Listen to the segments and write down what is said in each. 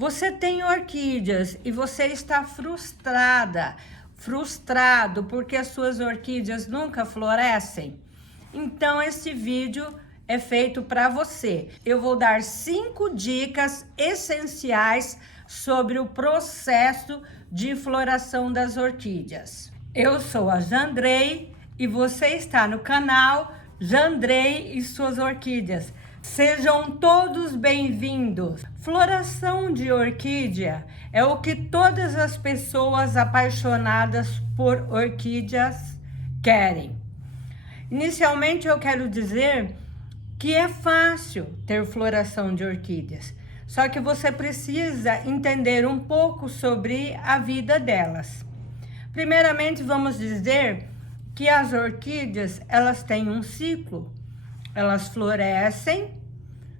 Você tem orquídeas e você está frustrado porque as suas orquídeas nunca florescem? Então esse vídeo é feito para você. Eu vou dar 5 dicas essenciais sobre o processo de floração das orquídeas. Eu sou a Jandrei e você está no canal Jandrei e suas orquídeas. Sejam todos bem-vindos. Floração de orquídea é o que todas as pessoas apaixonadas por orquídeas querem. Inicialmente eu quero dizer que é fácil ter floração de orquídeas, só que você precisa entender um pouco sobre a vida delas. Primeiramente, vamos dizer que as orquídeas, elas têm um ciclo. Elas florescem,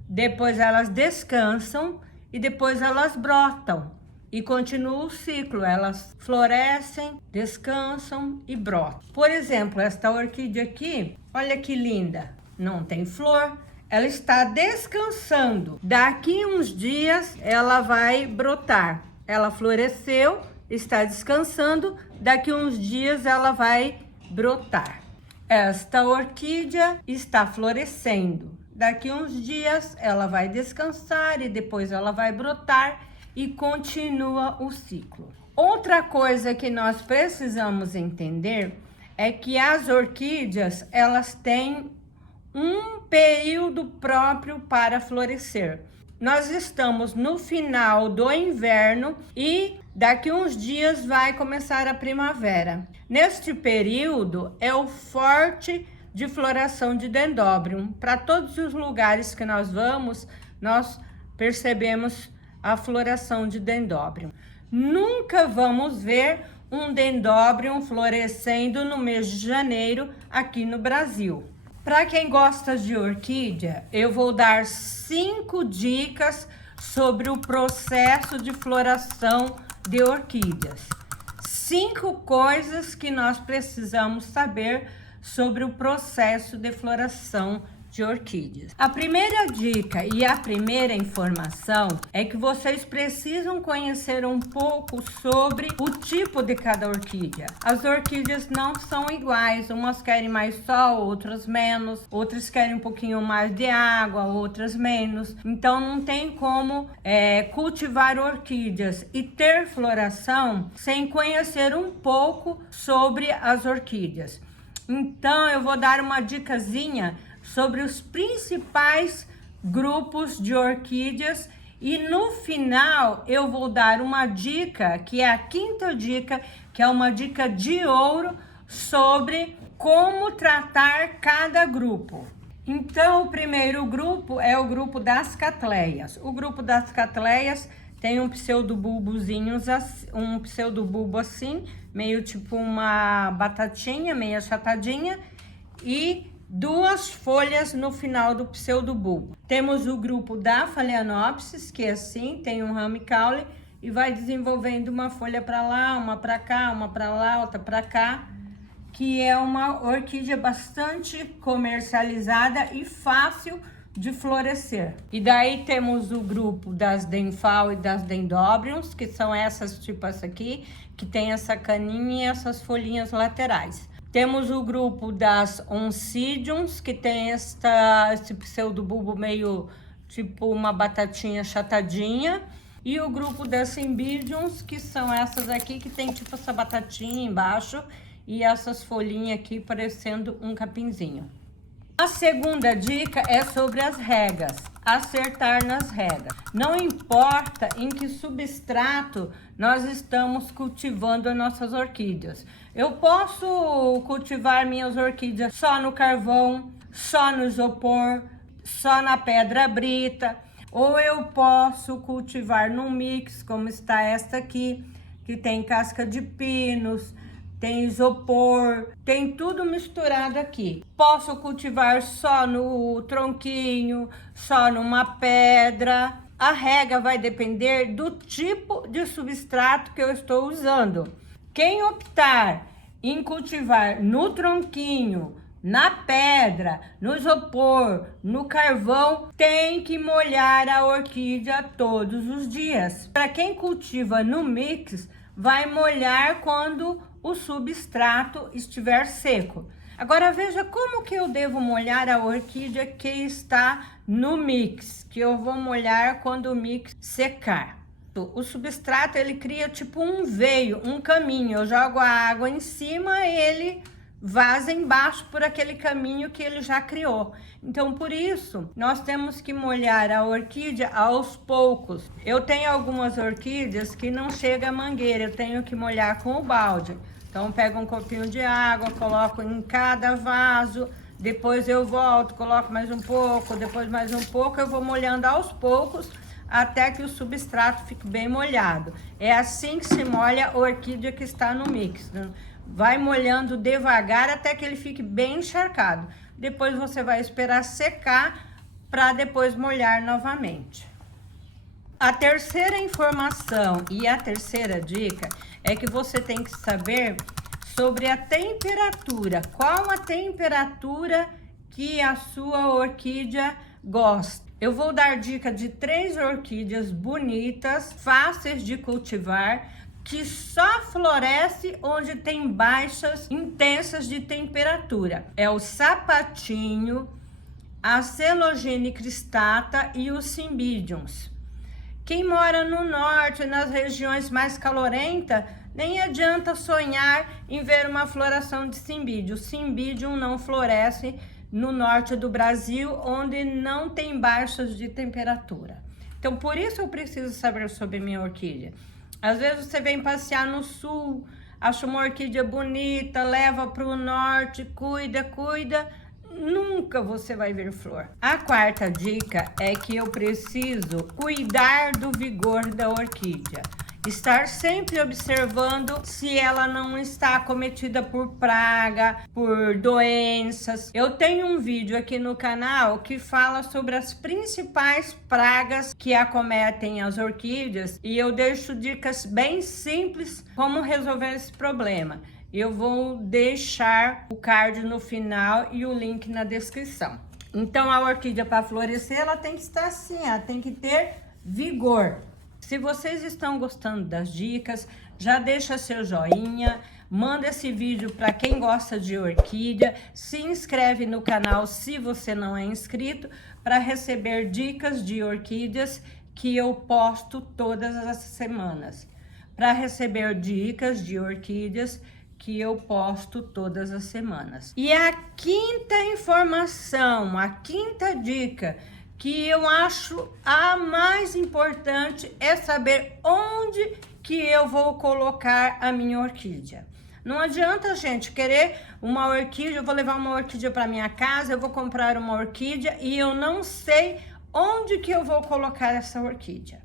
depois elas descansam e depois elas brotam. E continua o ciclo, elas florescem, descansam e brotam. Por exemplo, esta orquídea aqui, olha que linda, não tem flor, ela está descansando. Daqui uns dias ela vai brotar. Ela floresceu, está descansando, daqui uns dias ela vai brotar. Esta orquídea está florescendo. Daqui uns dias ela vai descansar e depois ela vai brotar e continua o ciclo. Outra coisa que nós precisamos entender é que as orquídeas, elas têm um período próprio para florescer. Nós estamos no final do inverno e daqui uns dias vai começar a primavera. Neste período é o forte de floração de dendróbium. Para todos os lugares que nós vamos, nós percebemos a floração de dendróbium. Nunca vamos ver um dendróbium florescendo no mês de janeiro aqui no Brasil. Para quem gosta de orquídea, eu vou dar 5 dicas sobre o processo de floração de orquídeas. 5 coisas que nós precisamos saber sobre o processo de floração de orquídeas. A primeira dica e a primeira informação é que vocês precisam conhecer um pouco sobre o tipo de cada orquídea. As orquídeas não são iguais, umas querem mais sol, outras menos, outras querem um pouquinho mais de água, outras menos. Então não tem como cultivar orquídeas e ter floração sem conhecer um pouco sobre as orquídeas. Então eu vou dar uma dicasinha sobre os principais grupos de orquídeas e no final eu vou dar uma dica, que é a 5ª dica, que é uma dica de ouro sobre como tratar cada grupo. Então o primeiro grupo é o grupo das catleias. O grupo das catleias tem um pseudobulbozinho, um pseudobulbo assim, meio tipo uma batatinha, meio achatadinha, e 2 folhas no final do pseudobulbo. Temos o grupo da Phalaenopsis, que é assim, tem um ramo e caule e vai desenvolvendo uma folha para lá, uma para cá, uma para lá, outra para cá, que é uma orquídea bastante comercializada e fácil de florescer. E daí temos o grupo das Denphal e das Dendrobiums, que são essas, tipo essa aqui, que tem essa caninha e essas folhinhas laterais. Temos o grupo das Oncidiums, que tem esse pseudobulbo meio tipo uma batatinha achatadinha. E o grupo das Cymbidiums, que são essas aqui, que tem tipo essa batatinha embaixo e essas folhinhas aqui parecendo um capinzinho. A segunda dica é sobre as regas, acertar nas regas. Não importa em que substrato nós estamos cultivando as nossas orquídeas. Eu posso cultivar minhas orquídeas só no carvão, só no isopor, só na pedra brita, ou eu posso cultivar num mix, como está esta aqui, que tem casca de pinos, tem isopor, tem tudo misturado aqui. Posso cultivar só no tronquinho, só numa pedra. A rega vai depender do tipo de substrato que eu estou usando. Quem optar em cultivar no tronquinho, na pedra, no isopor, no carvão, tem que molhar a orquídea todos os dias. Para quem cultiva no mix, vai molhar quando o substrato estiver seco. Agora veja como que eu devo molhar a orquídea que está no mix, que eu vou molhar quando o mix secar. O substrato ele cria tipo um veio, um caminho. Eu jogo a água em cima, ele vaza embaixo por aquele caminho que ele já criou. Então, por isso, nós temos que molhar a orquídea aos poucos. Eu tenho algumas orquídeas que não chega a mangueira, eu tenho que molhar com o balde. Então, pego um copinho de água, coloco em cada vaso, depois eu volto, coloco mais um pouco, depois mais um pouco, eu vou molhando aos poucos, até que o substrato fique bem molhado. É assim que se molha a orquídea que está no mix. Vai molhando devagar até que ele fique bem encharcado. Depois você vai esperar secar para depois molhar novamente. A terceira informação e a terceira dica é que você tem que saber sobre a temperatura. Qual a temperatura que a sua orquídea gosta? Eu vou dar dica de 3 orquídeas bonitas, fáceis de cultivar, que só floresce onde tem baixas intensas de temperatura. É o sapatinho, a Celogene cristata e os cymbidiums. Quem mora no norte, nas regiões mais calorentas, nem adianta sonhar em ver uma floração de cymbidium. O cymbidium não floresce no norte do Brasil, onde não tem baixas de temperatura. Então, por isso eu preciso saber sobre minha orquídea. Às vezes você vem passear no sul, acha uma orquídea bonita, leva para o norte, cuida, nunca você vai ver flor. A quarta dica é que eu preciso cuidar do vigor da orquídea. Estar sempre observando se ela não está acometida por praga, por doenças. Eu tenho um vídeo aqui no canal que fala sobre as principais pragas que acometem as orquídeas e eu deixo dicas bem simples como resolver esse problema. Eu vou deixar o card no final e o link na descrição. Então, a orquídea para florescer, ela tem que estar assim, ela tem que ter vigor. Se vocês estão gostando das dicas, já deixa seu joinha, manda esse vídeo para quem gosta de orquídea, se inscreve no canal se você não é inscrito, para receber dicas de orquídeas que eu posto todas as semanas. Para receber dicas de orquídeas que eu posto todas as semanas. E a quinta informação, a quinta dica que eu acho a mais importante é saber onde que eu vou colocar a minha orquídea. Não adianta, gente, querer uma orquídea, eu vou levar uma orquídea para minha casa, eu vou comprar uma orquídea e eu não sei onde que eu vou colocar essa orquídea.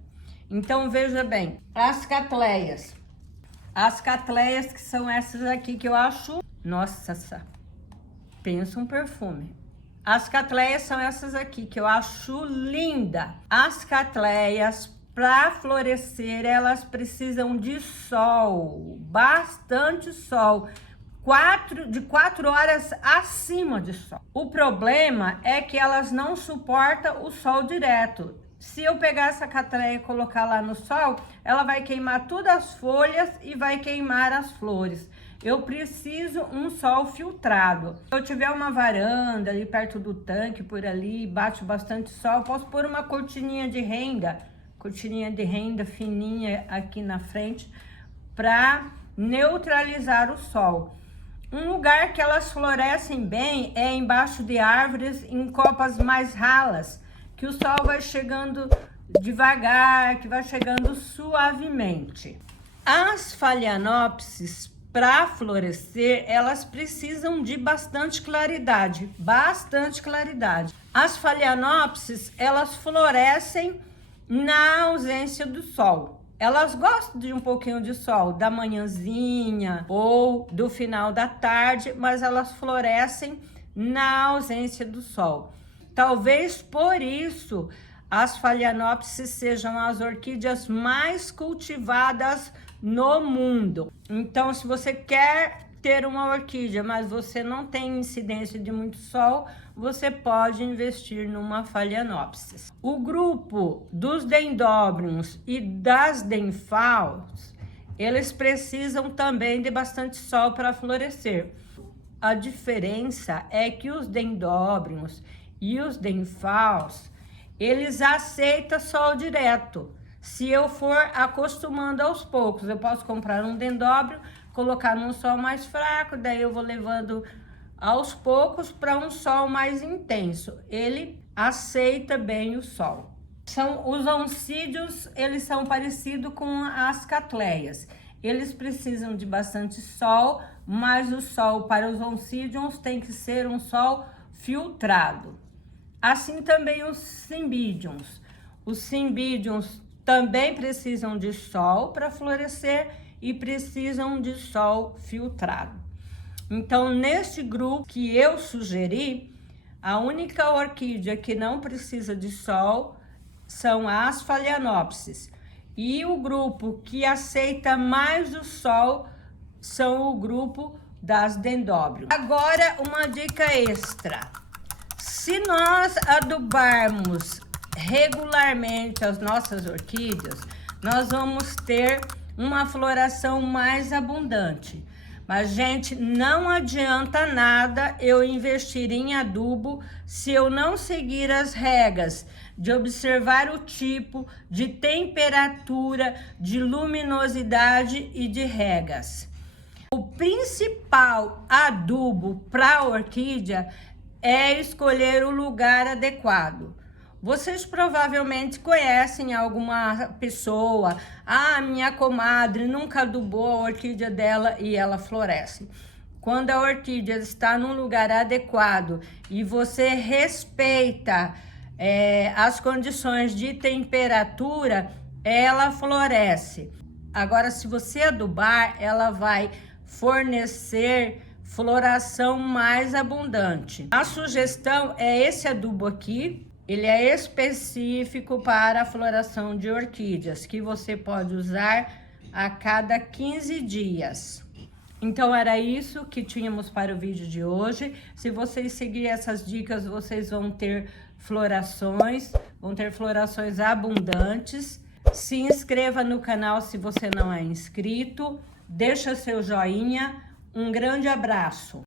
Então, veja bem, as catleias. As catleias que são essas aqui que eu acho... Nossa, pensa um perfume. As catleias são essas aqui que eu acho linda. As catleias, para florescer, elas precisam de sol, bastante sol, de 4 horas acima de sol. O problema é que elas não suportam o sol direto. Se eu pegar essa catleia e colocar lá no sol, ela vai queimar todas as folhas e vai queimar as flores. Eu preciso um sol filtrado. Se eu tiver uma varanda ali perto do tanque, por ali, bate bastante sol, posso pôr uma cortininha de renda fininha aqui na frente, para neutralizar o sol. Um lugar que elas florescem bem é embaixo de árvores, em copas mais ralas, que o sol vai chegando devagar, que vai chegando suavemente. As phalaenopsis, para florescer, elas precisam de bastante claridade, As phalaenopsis, elas florescem na ausência do sol. Elas gostam de um pouquinho de sol, da manhãzinha ou do final da tarde, mas elas florescem na ausência do sol. Talvez por isso as phalaenopsis sejam as orquídeas mais cultivadas no mundo. Então, se você quer ter uma orquídea, mas você não tem incidência de muito sol, você pode investir numa Phalaenopsis. O grupo dos dendróbiums e das denfalus, eles precisam também de bastante sol para florescer. A diferença é que os dendróbiums e os denfalus, eles aceitam sol direto. Se eu for acostumando aos poucos, eu posso comprar um dendróbio, colocar num sol mais fraco, daí eu vou levando aos poucos para um sol mais intenso. Ele aceita bem o sol. Os oncídios, eles são parecidos com as catleias. Eles precisam de bastante sol, mas o sol para os oncídios tem que ser um sol filtrado. Assim também os cymbidiums. Os cymbidiums também precisam de sol para florescer e precisam de sol filtrado. Então, neste grupo que eu sugeri, a única orquídea que não precisa de sol são as Phalaenopsis. E o grupo que aceita mais o sol são o grupo das dendróbiums. Agora, uma dica extra. Se nós adubarmos regularmente as nossas orquídeas, nós vamos ter uma floração mais abundante. Mas, gente, não adianta nada eu investir em adubo se eu não seguir as regras de observar o tipo de temperatura, de luminosidade e de regas. O principal adubo para a orquídea é escolher o lugar adequado. Vocês provavelmente conhecem alguma pessoa, minha comadre nunca adubou a orquídea dela e ela floresce. Quando a orquídea está num lugar adequado e você respeita as condições de temperatura, ela floresce. Agora, se você adubar, ela vai fornecer floração mais abundante. A sugestão é esse adubo aqui. Ele é específico para a floração de orquídeas, que você pode usar a cada 15 dias. Então, era isso que tínhamos para o vídeo de hoje. Se vocês seguirem essas dicas, vocês vão ter florações abundantes. Se inscreva no canal se você não é inscrito. Deixa seu joinha. Um grande abraço.